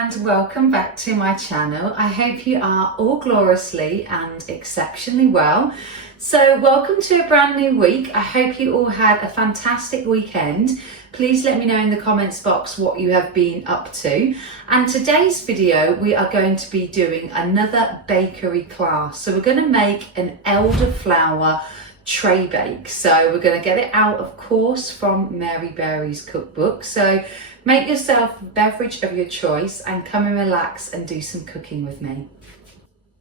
and welcome back to my channel. I hope you are all gloriously and exceptionally well. So welcome to a brand new week. I hope you all had a fantastic weekend. Please let me know in the comments box what you have been up to. And today's video we are going to be doing another bakery class. So we're going to make an elderflower tray bake. So we're going to get it out, of course, from Mary Berry's cookbook. So make yourself a beverage of your choice and come and relax and do some cooking with me.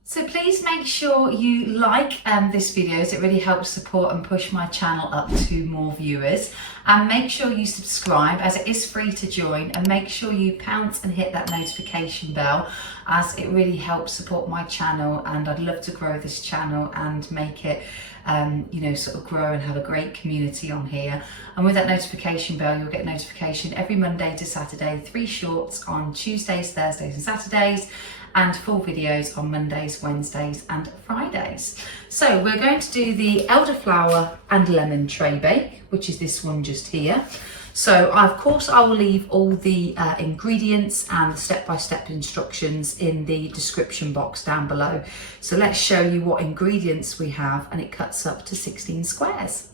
So please make sure you like this video, as it really helps support and push my channel up to more viewers. And make sure you subscribe, as it is free to join, and make sure you pounce and hit that notification bell, as it really helps support my channel, and I'd love to grow this channel and make it sort of grow and have a great community on here. And with that notification bell, you'll get notification every Monday to Saturday, 3 shorts on Tuesdays, Thursdays and Saturdays, and full videos on Mondays, Wednesdays and Fridays. So we're going to do the elderflower and lemon tray bake, which is this one just here. So of course I will leave all the ingredients and the step-by-step instructions in the description box down below. So let's show you what ingredients we have, and it cuts up to 16 squares.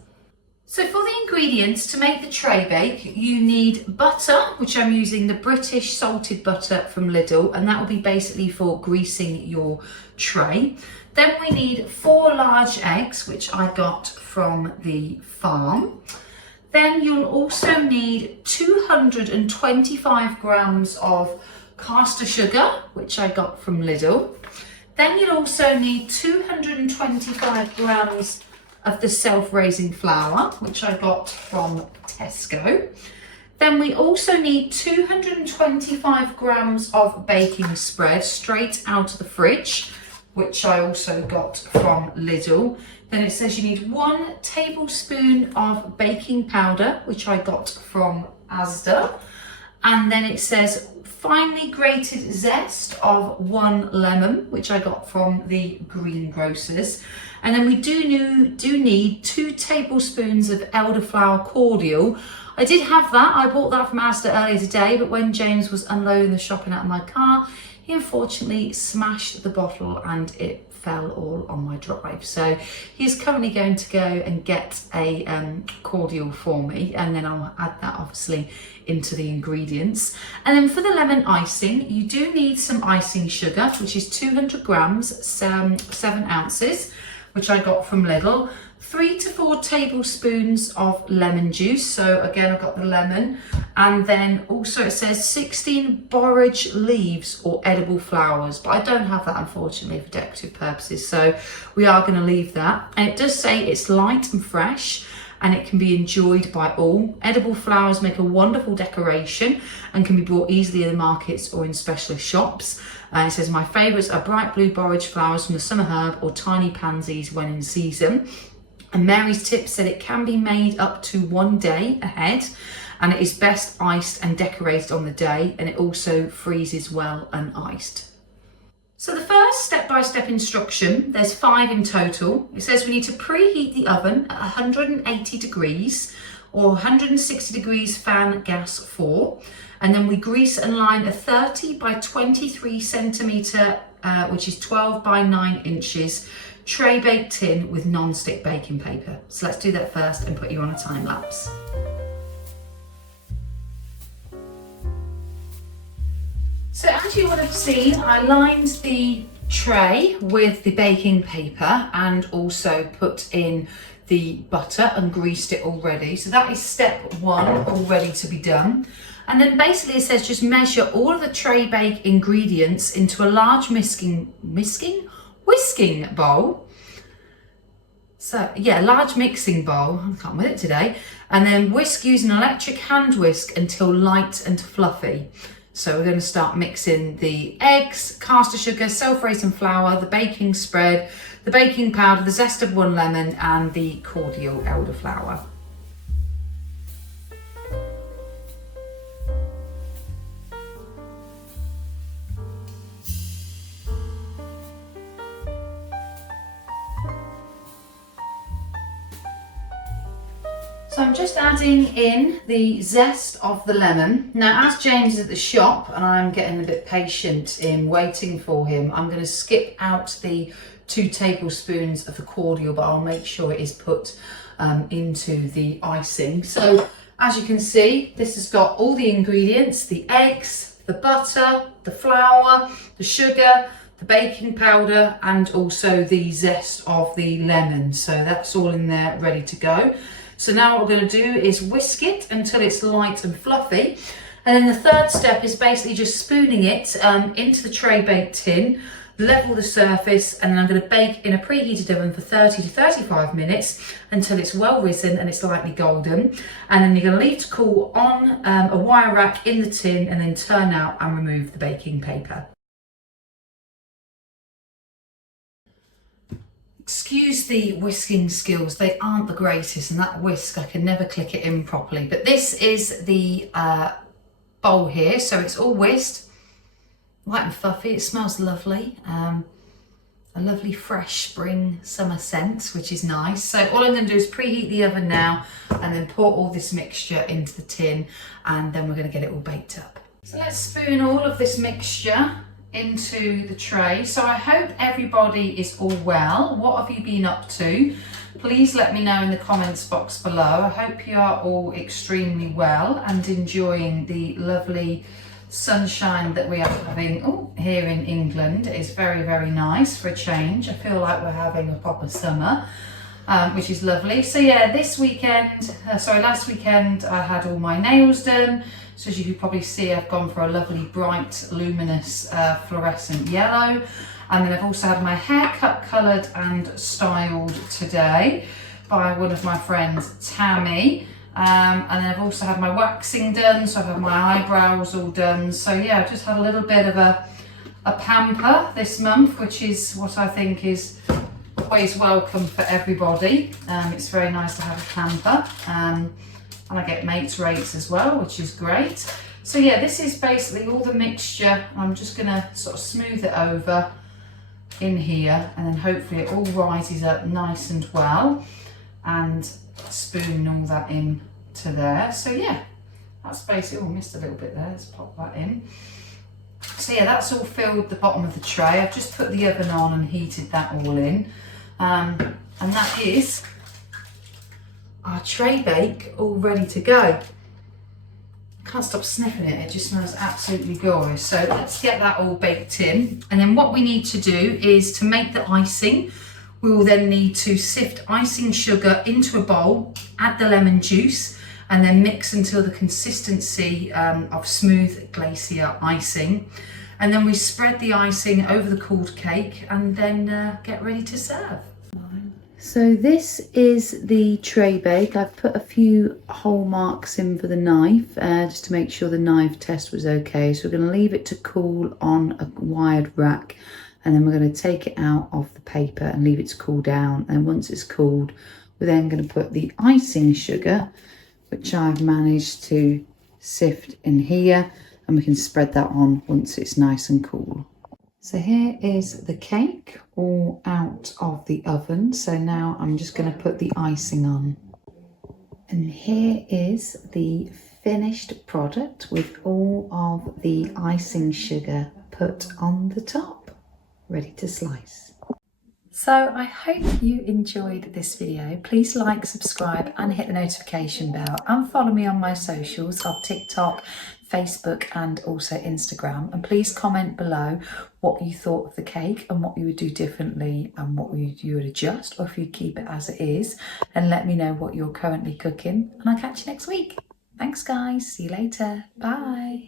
So for the ingredients to make the tray bake, you need butter, which I'm using the British salted butter from Lidl, and that will be basically for greasing your tray. Then we need 4 large eggs, which I got from the farm. Then you'll also need 225 grams of caster sugar, which I got from Lidl. Then you'll also need 225 grams of the self-raising flour, which I got from Tesco. Then we also need 225 grams of baking spread straight out of the fridge, which I also got from Lidl. Then it says you need 1 tablespoon of baking powder, which I got from Asda. And then it says finely grated zest of 1 lemon, which I got from the greengrocers. And then we do need 2 tablespoons of elderflower cordial. I did have that, I bought that from Asda earlier today, but when James was unloading the shopping out of my car, he unfortunately smashed the bottle and it fell all on my drive. So he's currently going to go and get a cordial for me, and then I'll add that obviously into the ingredients. And then for the lemon icing, you do need some icing sugar, which is 200 grams, 7 ounces, which I got from Lidl. 3 to 4 tablespoons of lemon juice. So again, I've got the lemon. And then also it says 16 borage leaves or edible flowers, but I don't have that unfortunately for decorative purposes. So we are going to leave that. And it does say it's light and fresh, and it can be enjoyed by all. Edible flowers make a wonderful decoration and can be bought easily in the markets or in specialist shops. And it says my favourites are bright blue borage flowers from the summer herb or tiny pansies when in season. And Mary's tip said it can be made up to 1 day ahead, and it is best iced and decorated on the day, and it also freezes well uniced. So the first step-by-step instruction, there's 5 in total. It says we need to preheat the oven at 180 degrees or 160 degrees fan gas 4. And then we grease and line a 30 by 23 centimetre, which is 12 by 9 inches, tray bake tin with non-stick baking paper. So let's do that first and put you on a time lapse. So as you would have seen, I lined the tray with the baking paper and also put in the butter and greased it already. So that is step 1, all ready to be done. And then basically it says just measure all of the tray bake ingredients into a large whisking bowl. So yeah, large mixing bowl, I can't with it today. And then whisk using an electric hand whisk until light and fluffy. So we're going to start mixing the eggs, caster sugar, self-raising flour, the baking spread, the baking powder, the zest of 1 lemon and the cordial elderflower. So I'm just adding in the zest of the lemon. Now, as James is at the shop and I'm getting a bit patient in waiting for him, I'm going to skip out the 2 tablespoons of the cordial, but I'll make sure it is put into the icing. So as you can see, this has got all the ingredients: the eggs, the butter, the flour, the sugar, the baking powder, and also the zest of the lemon. So that's all in there ready to go. So now what we're going to do is whisk it until it's light and fluffy. And then the third step is basically just spooning it into the Traybake tin, level the surface, and then I'm going to bake in a preheated oven for 30 to 35 minutes until it's well risen and it's lightly golden. And then you're going to leave to cool on a wire rack in the tin, and then turn out and remove the baking paper. Excuse the whisking skills, they aren't the greatest, and that whisk, I can never click it in properly. But this is the bowl here, so it's all whisked, light and fluffy. It smells lovely, a lovely fresh spring summer scent, which is nice. So all I'm going to do is preheat the oven now, and then pour all this mixture into the tin, and then we're going to get it all baked up. So let's spoon all of this mixture into the tray. So I hope everybody is all well. What have you been up to? Please let me know in the comments box below. I hope you are all extremely well and enjoying the lovely sunshine that we are having here in England. It is very, very nice for a change. I feel like we're having a proper summer, which is lovely. So yeah, last weekend I had all my nails done. So as you can probably see, I've gone for a lovely bright luminous fluorescent yellow. And then I've also had my hair cut, coloured and styled today by one of my friends, Tammy. And then I've also had my waxing done, so I've had my eyebrows all done. So yeah, I've just had a little bit of a pamper this month, which is what I think is always welcome for everybody. It's very nice to have a pamper. And I get mates rates as well, which is great. So yeah, this is basically all the mixture. I'm just gonna sort of smooth it over in here, and then hopefully it all rises up nice and well, and spoon all that in to there. So yeah, that's basically, missed a little bit there, let's pop that in. So yeah, that's all filled the bottom of the tray. I've just put the oven on and heated that all in. And that is our Traybake all ready to go. I can't stop sniffing it, it just smells absolutely gorgeous. So let's get that all baked in. And then what we need to do is to make the icing. We will then need to sift icing sugar into a bowl, add the lemon juice, and then mix until the consistency of smooth glacier icing. And then we spread the icing over the cooled cake, and then get ready to serve. So this is the Traybake. I've put a few hole marks in for the knife, just to make sure the knife test was okay. So we're going to leave it to cool on a wired rack, and then we're going to take it out of the paper and leave it to cool down. And once it's cooled, we're then going to put the icing sugar, which I've managed to sift in here, and we can spread that on once it's nice and cool. So here is the cake all out of the oven. So now I'm just going to put the icing on. And here is the finished product with all of the icing sugar put on the top, ready to slice. So I hope you enjoyed this video. Please like, subscribe and hit the notification bell, and follow me on my socials of TikTok, Facebook and also Instagram. And please comment below what you thought of the cake and what you would do differently, and what you would adjust, or if you keep it as it is, and let me know what you're currently cooking. And I'll catch you next week. Thanks guys, see you later, bye.